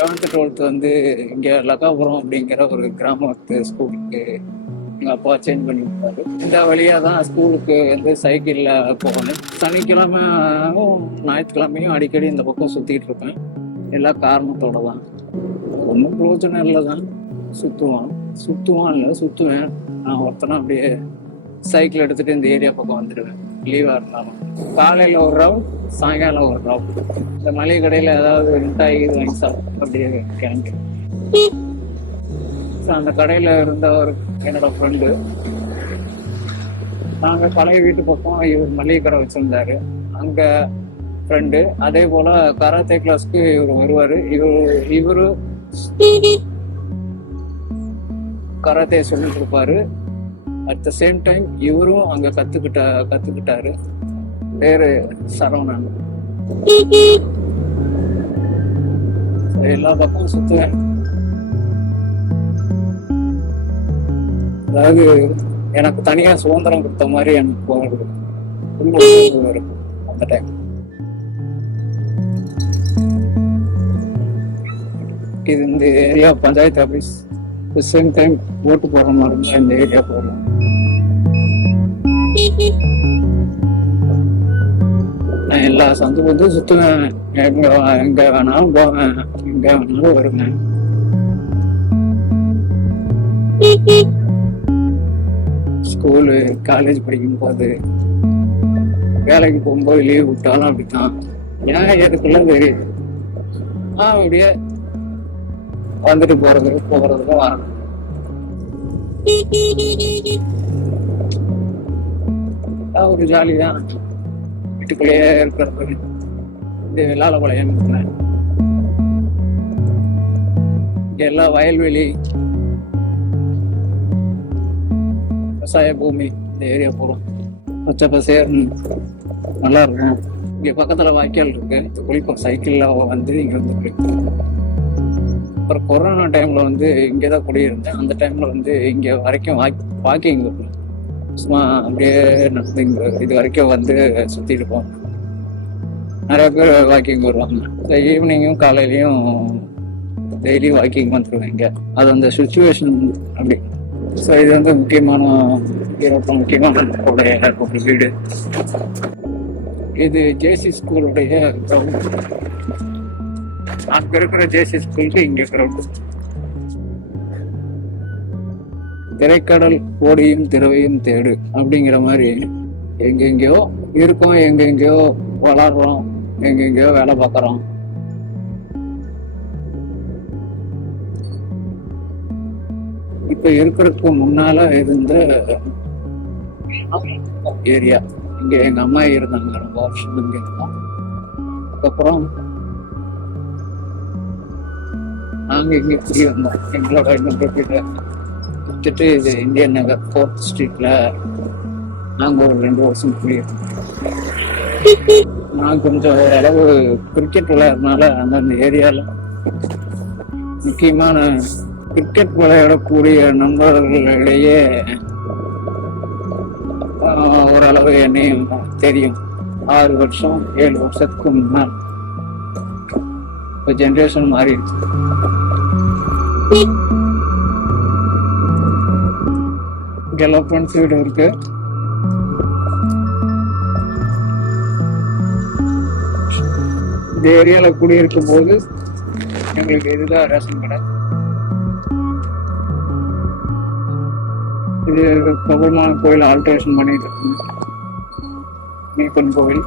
11th 12th வந்து இங்கே லக்காபுரம் அப்படிங்கிற ஒரு கிராமத்து ஸ்கூலுக்கு எங்கள் அப்பா சேஞ்ச் பண்ணி விட்டாரு. இந்த வழியாக தான் ஸ்கூலுக்கு வந்து சைக்கிளில் போகணும். சனிக்கிழமையும் ஞாயிற்றுக்கிழமையும் அடிக்கடி இந்த பக்கம் சுற்றிக்கிட்டு இருப்பேன். எல்லா காரணத்தோட தான். ஒன்றும் பிரயோஜனம் இல்லை தான். சுற்றுவான் இல்லை சுற்றுவேன். நான் ஒருத்தனா அப்படியே சைக்கிள் எடுத்துகிட்டு இந்த ஏரியா பக்கம் வந்துடுவேன். லீவாக இருந்தாலும் காலையில் ஒரு ரவுண்ட், சாயங்காலம் ஒரு ரவுண்ட். இந்த மளிகை கடையில் ஏதாவது மிட்டாய் வாங்கி சாப்பிட்டு அப்படியே கிளம்பி. அந்த கடையில் இருந்த ஒரு என்னோட ஃப்ரெண்டு, நாங்கள் பழைய வீட்டு பக்கம் இவர் மளிகை கடை வச்சுருந்தாரு. அங்கே ஃப்ரெண்டு. அதே போல் கராத்தே கிளாஸ்க்கு இவர் வருவார். இவரு கராத்தே சொல்லி கொடுப்பாரு. அட் த சேம் டைம் இவரும் அங்கே கற்றுக்கிட்டாரு. பேரு சரவணன். எல்லா பக்கமும் சுற்றுவேன். அதாவது எனக்கு தனியா சுதந்திரம் கொடுத்த மாதிரி எனக்கு இருக்கும் அந்த டைம். இது இந்த area panchayat office. Same time ஓட்டு போடுற மாதிரி இருந்தால் இந்த ஏரியா போடுறோம். நான் எல்லா சந்தர்ப்பத்தும் சுற்றுவேன். எங்க வேணாலும் போவேன், எங்க வேணாலும் வருவேன். ஸ்கூலு, காலேஜ் படிக்கும் போது, வேலைக்கு போகும்போது லீவ் விட்டாலும் அப்படித்தான். ஏன் எதுக்குள்ள தெரியுது. அப்படியே வந்துட்டு போறதுக்கும் வரணும். ஒரு ஜாலிதான். வீட்டுக்குள்ளேயே இருக்கிறது. இந்த வெள்ளாளபாளையம் எல்லாம் வயல்வெளி, விவசாய பூமி. இந்த ஏரியா போறோம். பச்சை பசேர்னு நல்லா இருக்கும். இங்க பக்கத்துல வாய்க்கால் இருக்கு. குளிப்போம். சைக்கிள்ல வந்து இங்க வந்து குளிப்போம். அப்புறம் கொரோனா டைம்ல வந்து இங்கேதான் குடியிருந்தேன். அந்த டைம்ல வந்து இங்க வரைக்கும் வாக்கிங் இருக்கும். சும்மா அப்படியே நடந்து இங்க இது வரைக்கும் வந்து சுத்தி இருப்போம். நிறைய பேர் வாக்கிங் வருவாங்க. ஈவினிங்கும் காலையிலையும் டெய்லி வாக்கிங் வந்துருவேன் இங்க. அது அந்த சுச்சுவேஷன் அப்படி. ஸோ இது வந்து முக்கியமான ஒரு வீடு. இது ஜேசி ஸ்கூலுடைய கிரவுண்ட். அங்க இருக்கிற ஜேசி ஸ்கூலுக்கு இங்க கிரவுண்ட். திரைக்கடல் ஓடியும் திரவையும் தேடு அப்படிங்கிற மாதிரி எங்கெங்கயோ இருக்கோம், எங்கெங்கயோ வளர்றோம், எங்கெங்கயோ வேலை பார்க்கறோம். இப்ப இருக்கிறதுக்கு முன்னால இருந்த ஏரியா. இங்க எங்க அம்மா இருந்தாங்க. ரொம்ப வருஷம் இங்க இருந்தோம். அதுக்கப்புறம் நாங்க இங்க குடி வந்தோம். எங்களோட இன்னொரு விட்டுட்டு இது இந்தியன் நகர் 4th ஸ்ட்ரீட்ல நாங்க ஒரு 2 வருஷம் குடியிருந்தோம். நான் கொஞ்சம் அளவு கிரிக்கெட் விளையாடுறதுனால அந்தந்த ஏரியால முக்கியமான கிரிக்கெட் விளையாடக்கூடிய நண்பர்களிடையே ஓரளவு என்னையும் தெரியும். 6 வருஷம் 7 வருஷத்துக்கு முன்னால். இப்போ ஜென்ரேஷன் மாறிடுச்சு. டெவலப்மெண்ட் வீடு இருக்கு. இந்த ஏரியால குடியிருக்கும் போது எங்களுக்கு இதுதான் ரேஷன் கடை. இது பிரபலமான கோயில் ஆல்ட்ரேஷன் பண்ணிட்டு இருக்கு. மீப்பன் கோவில்.